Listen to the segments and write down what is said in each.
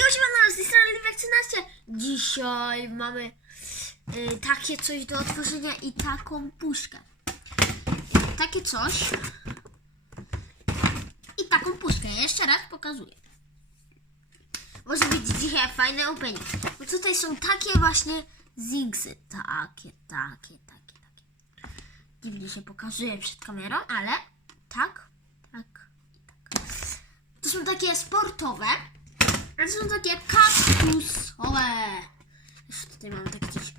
Jo, siemano, z tej strony Liwek 13. Dzisiaj mamy y, takie coś do otworzenia i taką puszkę. Takie coś i taką puszkę. Jeszcze raz pokazuję. Może być dzisiaj fajny opening. Bo tutaj są takie właśnie zigsy. Takie, takie, takie, takie. Dziwnie się pokazuje przed kamerą, ale tak, tak tak. To są takie sportowe. To są takie kaktusowe. Jeszcze tutaj mamy takie coś.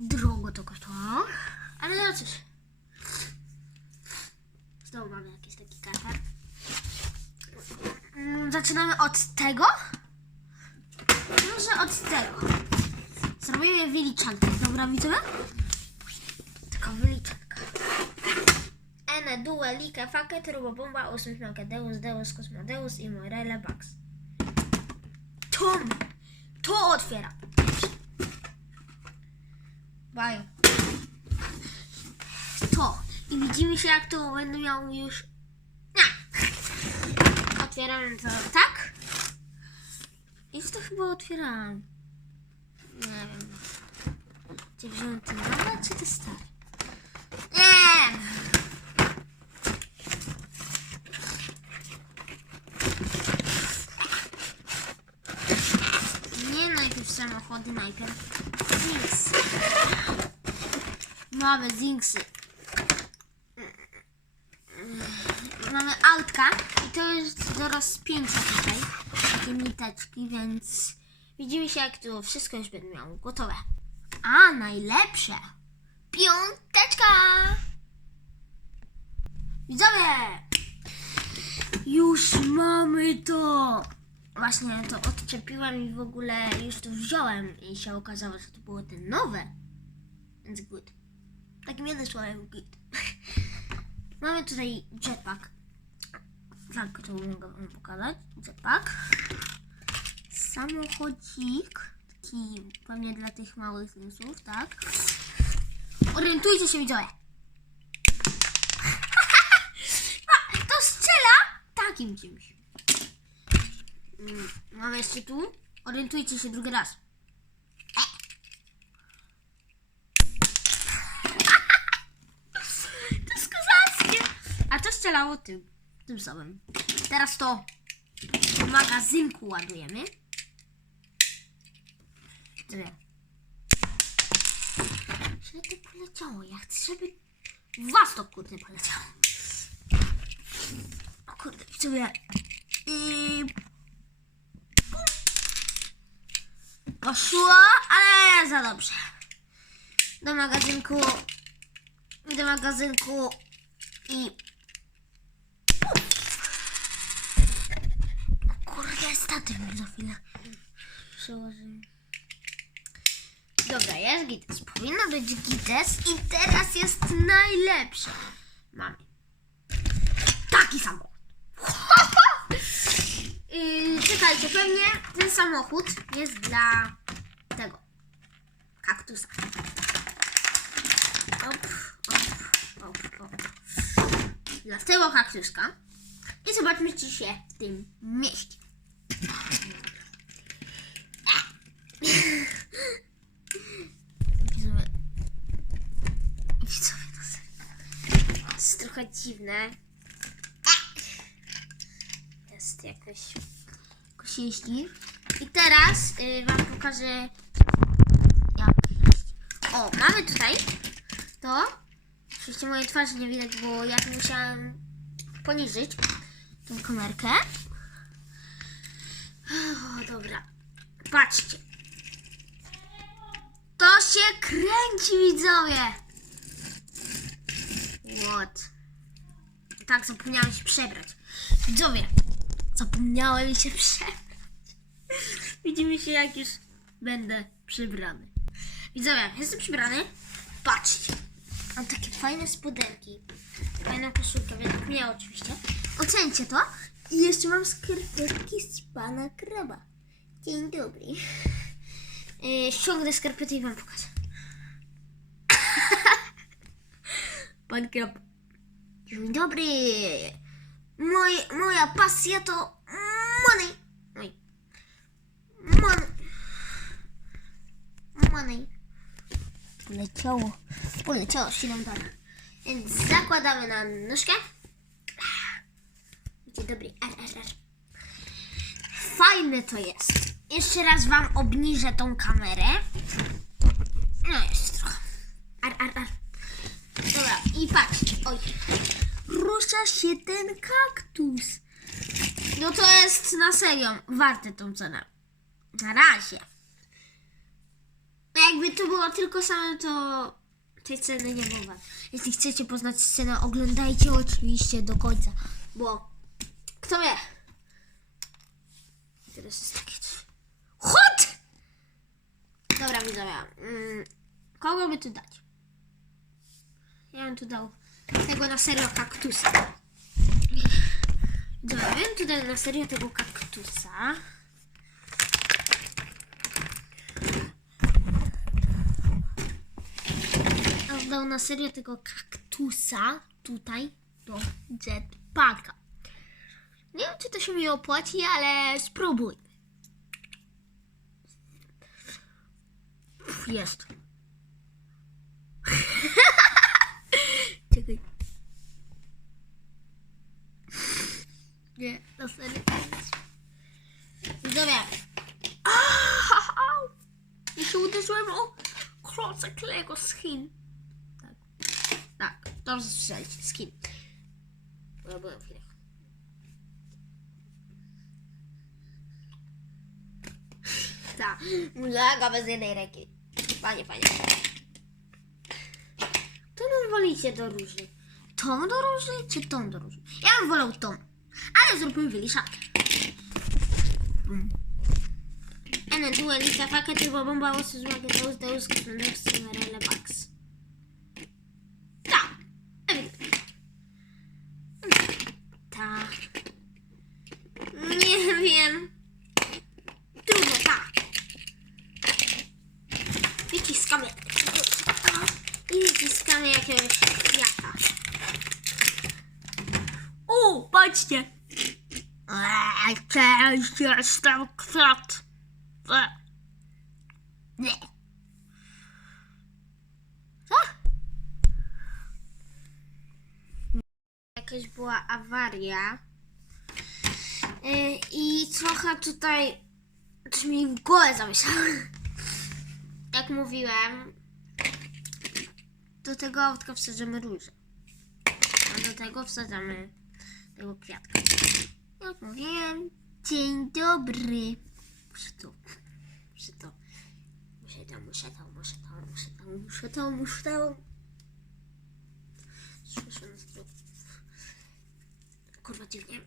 Drogo to kosztowało. Ale no cóż. Znowu mamy jakiś taki kartę. Mm, Zaczynamy od tego. Może od tego. Zrobimy wyliczankę. Dobra, widzowie? Ene, Due, Like, Fake, Turbo Bomba, Ósmych Deus, Deus, Kosmodeus i Morele Bugs. To, to otwiera. Baju. To. I widzimy się jak to będę miał już... Nie. Otwieramy to tak. Już to chyba otwierałem. Nie wiem. Gdzie wziąłem ten nowy, czy to stary? Nie najpierw samochody, najpierw Zinks. Mamy Zinksy. Mamy autka i to jest do rozpięcia tutaj. Takie niteczki, więc widzimy się jak tu wszystko już będę miał gotowe. A, najlepsze. Piąteczka! Widzowie! Już mamy to! Właśnie to odczepiłem i w ogóle już to wziąłem i się okazało, że to było te nowe. Więc good. Takim jednym słowem good. Mamy tutaj jetpack. Tak, to mogę wam pokazać. Jetpack. Samochodzik. Taki pewnie dla tych małych newsów, tak? Orientujcie się widzowie. To strzela takim czymś. Mm, jeszcze tu. Orientujcie się drugi raz. E. To jest kozackie. A to strzelało tym, tym samym. Teraz to do magazynku ładujemy. Tyle. Źle to poleciało. Ja chcę, żeby w was to kurde poleciało. O kurde, sobie. I Poszło, ale za dobrze. Do magazynku. Do magazynku i. Kurde, statyw mi za chwilę. Przełożymy. Dobra, jest gites. Powinno być gites i teraz jest najlepsze. Mamy. Taki samochód. Yy, czekajcie, pewnie ten samochód jest dla tego kaktusa. Op, op, op, op. Dla tego kaktuska. I zobaczmy, czy się w tym mieści. Widzowie, to jest trochę dziwne jest jakoś, jeździ. I teraz y, wam pokażę jak. O, mamy tutaj to. Oczywiście mojej twarzy nie widać, bo ja musiałam poniżyć tą kamerkę. O, dobra. Patrzcie. To się kręci, widzowie. What? Tak, zapomniałam się przebrać. Widzowie, Zapomniałem się przebrać. Widzimy się jak już będę przybrany. Widzowie, jestem przybrany. Patrzcie. Mam takie fajne spodenki. Fajną koszulkę, według mnie oczywiście. Ocencie to. I jeszcze mam skarpetki z pana kraba. Dzień dobry. Yy, ściągnę skarpety i wam pokażę. Pan krab. Dzień dobry. Moj, moja pasja to Money! Oj. Money. Money. Poleciało. Poleciało 7 dolarów. Więc zakładamy na nóżkę. Dzień dobry. Fajne to jest. Jeszcze raz wam obniżę tą kamerę. No jest trochę. Ar, ar, ar. Dobra, i patrzcie. Oj. Rusza się ten kaktus. No to jest na serio warte tą cenę. Na razie. No jakby to było tylko same, to tej ceny nie było. Jeśli chcecie poznać scenę, oglądajcie oczywiście do końca, bo kto wie? Teraz jest takie coś. Dobra, widzowie. Mm, kogo by tu dać? Ja bym tu dał tego na serio kaktusa. Dobra, ja bym tu dał na serio tego kaktusa. Dał na serio tego kaktusa tutaj do jetpacka. Nie wiem, czy to się mi opłaci, ale spróbuj. Pff, Jest. Czekaj. Nie, na serio. Au! I się uderzyłem o klocek Lego z Chin. Tak. Tak, dobrze słyszeliście, z Chin. Bo ja byłem w Chinach. Tak, bez jednej ręki. Panie, panie. Którą wolicie do róży? Tą do róży, czy tą do róży? Ja bym wolał tą. Ale zróbmy wyliszankę. Ene due lista facca tipo bomba osso smaga deus que non deus cimarella bax. Tak. ewidentnie. Tak. Nie wiem. Trudno, tak. Wyciskamy. I wyciskamy jakiegoś kwiata. O, patrzcie. Eee, cześć, jestem kwiat. Eee. Nie. Co? Jakaś była awaria. Yy, I trochę tutaj coś mi w głowę zamieszało. Jak mówiłem, do tego autka wsadzamy różę. A do tego wsadzamy tego kwiatka. Jak mówiłem, dzień dobry. Muszę to, muszę to, muszę to, muszę to, muszę to, muszę to, muszę to, muszę to. Słyszę tu. Kurwa dziwnie.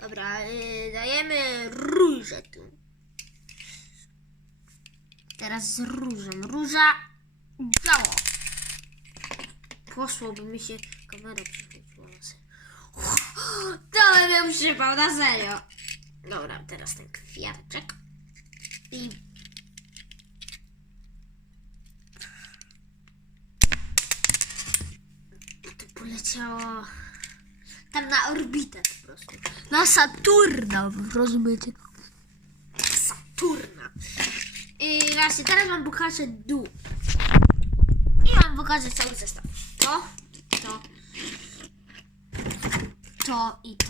Dobra, yy, dajemy różę tu. Teraz z różą. Róża biało. Poszłoby mi się kamera serio. To bym ją przypał, na serio. Dobra, teraz ten kwiatek. I... To poleciało tam na orbitę po prostu. Na Saturna, rozumiecie? Saturna. I właśnie, teraz wam pokażę dół. I wam pokażę cały zestaw. To, to, to i to.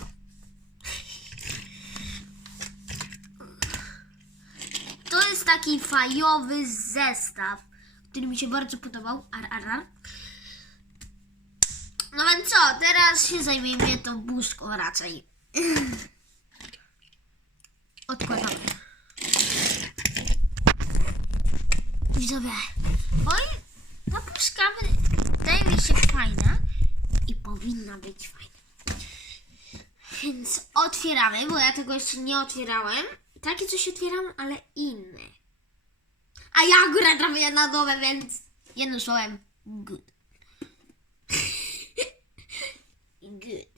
To jest taki fajowy zestaw, który mi się bardzo podobał. Ar, ar, ar. No więc co, teraz się zajmiemy tą buźką raczej. Odkładamy. Widzowie, oj, ta puszka wydaje mi się fajna i powinna być fajna. Więc otwieramy, bo ja tego jeszcze nie otwierałem. Takie coś otwieram, ale inne. A ja akurat trafię na nowe, więc jednym słowem, good. good.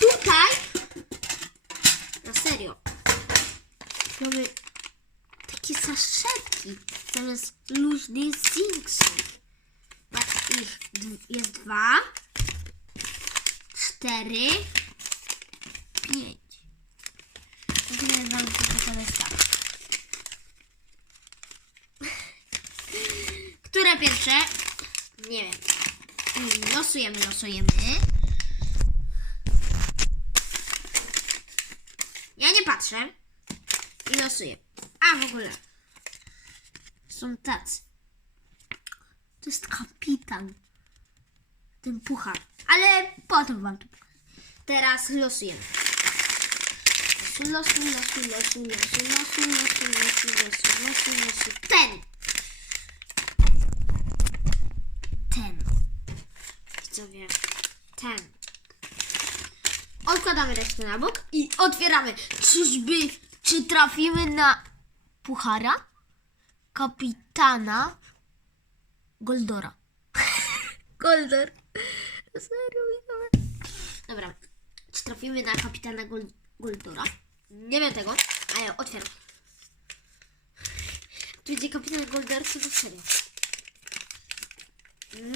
Tutaj na serio mamy takie saszetki. Zamiast luźnych zinksów. Jak ich jest dwa, cztery, pięć. Tyle wam tylko tak. Które pierwsze? Nie wiem. Mm, Losujemy, losujemy. Ja nie patrzę. I losuję. A w ogóle. Są tacy. To jest kapitan. Ten puchar. Ale potem wam to. Teraz losujemy. Losuj, losuj, losuj, losuj, losuj, losuj, losuj, losuj, losuj, losuj. Ten! Ten. Widzowie. Ten. Odkładamy resztę na bok i otwieramy. Czyżby, czy trafimy na puchara? Kapitana Goldora. Goldor. Serio. Dobra. Czy trafimy na kapitana Gol Goldora? Nie wiem tego, ale otwieram. Tu będzie kapitan Goldor, co to serio?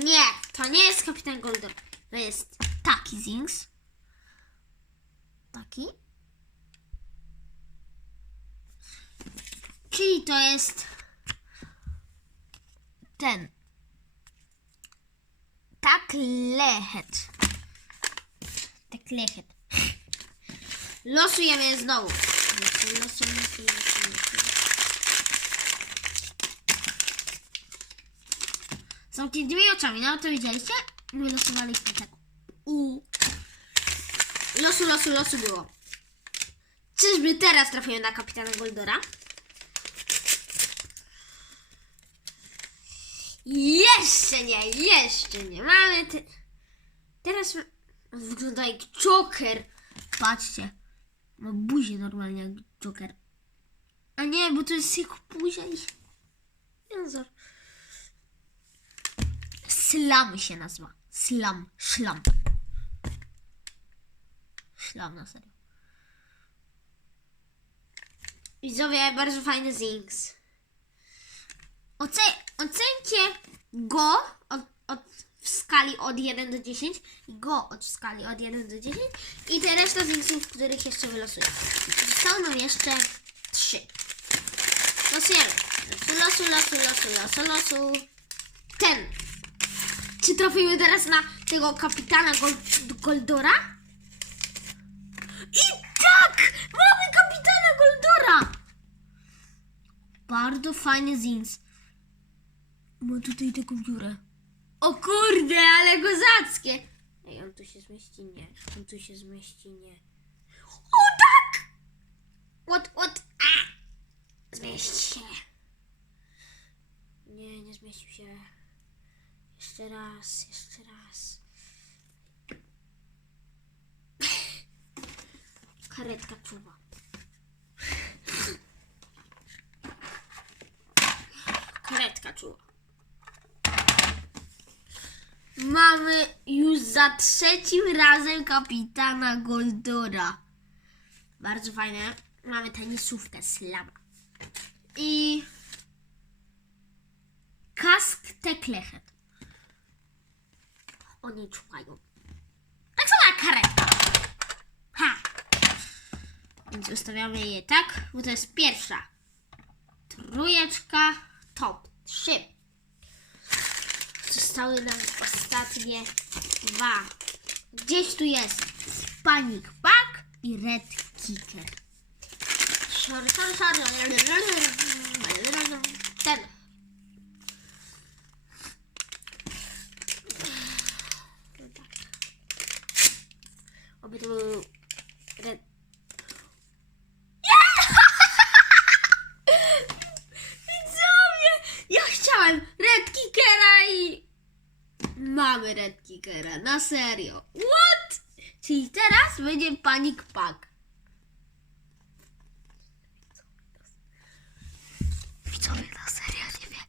Nie, to nie jest kapitan Goldor. To jest taki Zings. Taki. Czyli to jest ten. Tak lechet. Tak lechet. Losujemy znowu. Losuj, losuj, losuj, losuj, losuj. Są tymi oczami, no to widzieliście? My losowaliśmy tak. U. Losu, losu, losu było. Czyżby teraz trafiłem na kapitana Goldora? Jeszcze nie, jeszcze nie. Mamy te... Teraz wygląda jak Joker. Patrzcie. Ma buzię normalnie jak Joker. A nie, bo to jest jak buzia i... Slam się nazywa. Slam. Szlam. Szlam na serio. Widzowie, bardzo fajny Zinks. Oce ocencie go od, od, w skali od 1 do 10 i go od skali od 1 do 10 i te reszta Zinksów, których jeszcze wylosuję. Zostały nam jeszcze 3. Losujemy. Losu, losu, losu, losu, losu. Ten. Czy trafimy teraz na tego kapitana Gold Goldora? I tak! Mamy kapitana Goldora! Bardzo fajny zins. Ma tutaj taką dziurę. O kurde, ale kozackie! Ej, on tu się zmieści? Nie. On tu się zmieści? Nie. O tak! What, what? A! Zmieści się. Nie, nie zmieścił się. Jeszcze raz, jeszcze raz. Karetka czuwa. Karetka czuwa. Mamy już za trzecim razem kapitana Goldora. Bardzo fajne. Mamy tenisówkę Slama. I kask Teklechet. Oni czuwają. Tak samo karetka. Ha! Więc ustawiamy je tak, bo to jest pierwsza. Trójeczka, top. Trzy. Zostały nam ostatnie dwa. Gdzieś tu jest Panic Pack i Red Kicker. Szor, szor. Ten. Oby to był Red... Widzowie! Ja chciałem Red Kickera i... Mamy Na serio. What? Czyli teraz będzie Panic Pack. Widzowie, na serio nie wiem.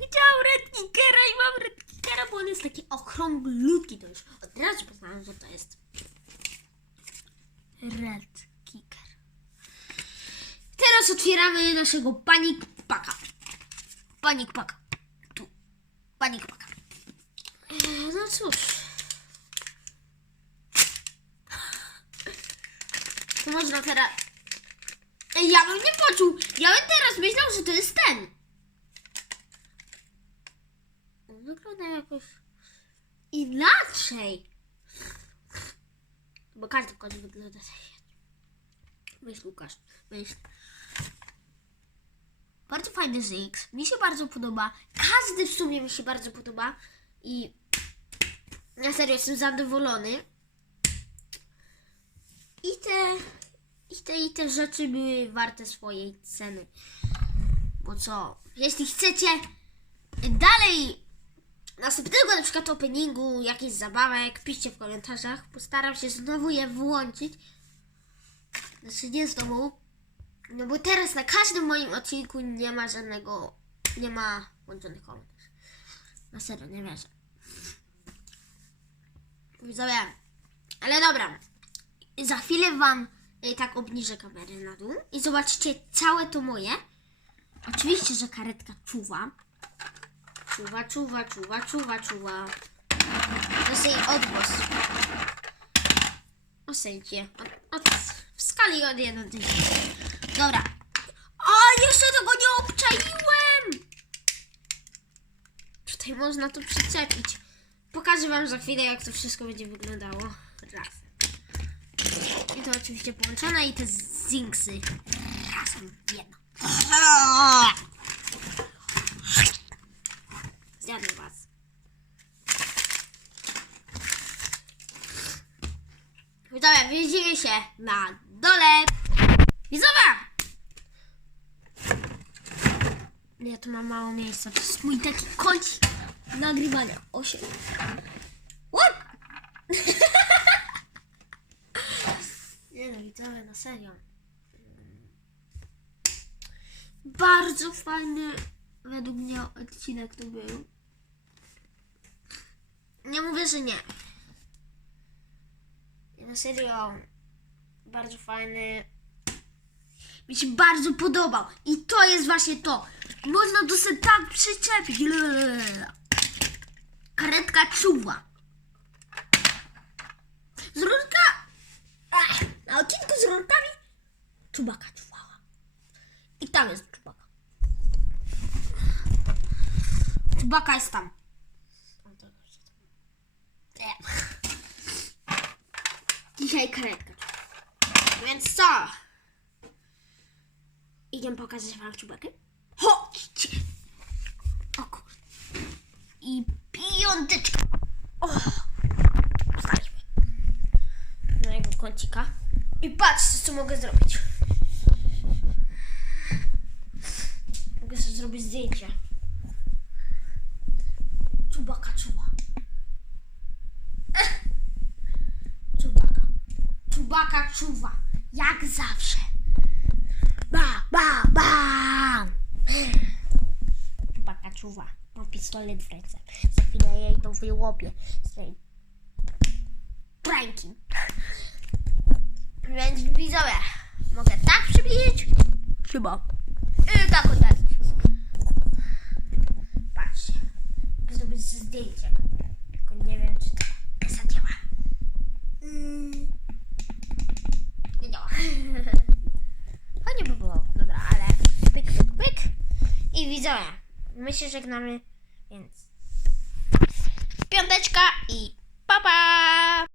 Widziałam Red Kickera i mam Red Kickera, bo on jest taki okrąglutki. To już od razu poznałam, że to jest Red Kicker. Teraz teraz otwieramy naszego panik paka. Panik paka. Tu. Panik paka. Eee, No cóż. To można teraz... Ja bym nie poczuł. Ja bym teraz myślał, że to jest ten. Wygląda jakoś inaczej. Bo każdy kot wygląda tak. Myśl Łukasz, myśl. Bardzo fajny Zix. Mi się bardzo podoba. Każdy w sumie mi się bardzo podoba. I na serio jestem zadowolony. I te, i te, i te rzeczy były warte swojej ceny. Bo co? Jeśli chcecie dalej następnego na przykład openingu, jakichś zabawek, piszcie w komentarzach. Postaram się znowu je włączyć. Znaczy nie znowu. No bo teraz na każdym moim odcinku nie ma żadnego, nie ma włączonych komentarzy. Na serio, nie wierzę. Widzowie, ale dobra. Za chwilę wam y, tak obniżę kamerę na dół i zobaczycie całe to moje. Oczywiście, że karetka czuwa. Czuwa, czuwa, czuwa, czuwa, czuwa. To jest jej odgłos. Ocencie. Od, od, w skali od 1 do 10. Dobra. O, jeszcze tego nie obczaiłem! Tutaj można to przyczepić. Pokażę wam za chwilę, jak to wszystko będzie wyglądało. Raz. I to oczywiście połączone i te zinksy razem jedno. Zjadę was. Widzowie, widzimy się na dole. Widzowie! Ja tu mam mało miejsca. To jest mój taki kącik nagrywania. Osiem. What? Nie no, widzowie, na serio. Bardzo fajny według mnie odcinek to był. Nie mówię, że nie. Na serio, bardzo fajny. Mi się bardzo podobał. I to jest właśnie to. Można to sobie tak przyczepić. Karetka czuwa. Z rurka. Ach, na odcinku z rurkami czubaka czuwała. I tam jest czubaka. Czubaka jest tam. Nie. Dzisiaj karetka. Więc co? Idziemy pokazać wam czubakę? Chodźcie! O kurde. I piąteczka. O! Wstaliśmy. Mojego kącika. I patrzcie, co mogę zrobić. Mogę sobie zrobić zdjęcie. Czubaka czuba. Czubaka. Czubaka czuwa. Jak zawsze. Czuwa. Mam pistolet w ręce. Za chwilę jej to wyłopię. Z tej pranki. Więc widzowie, mogę tak przybliżyć? Chyba. I tak oddalić. Patrzcie. Zrobić zdjęcie. Tylko nie wiem, czy to zadziała. Mm. Nie działa. Fajnie by było. Dobra, ale pyk, pyk, pyk. I widzowie, my się żegnamy, więc piąteczka i pa pa!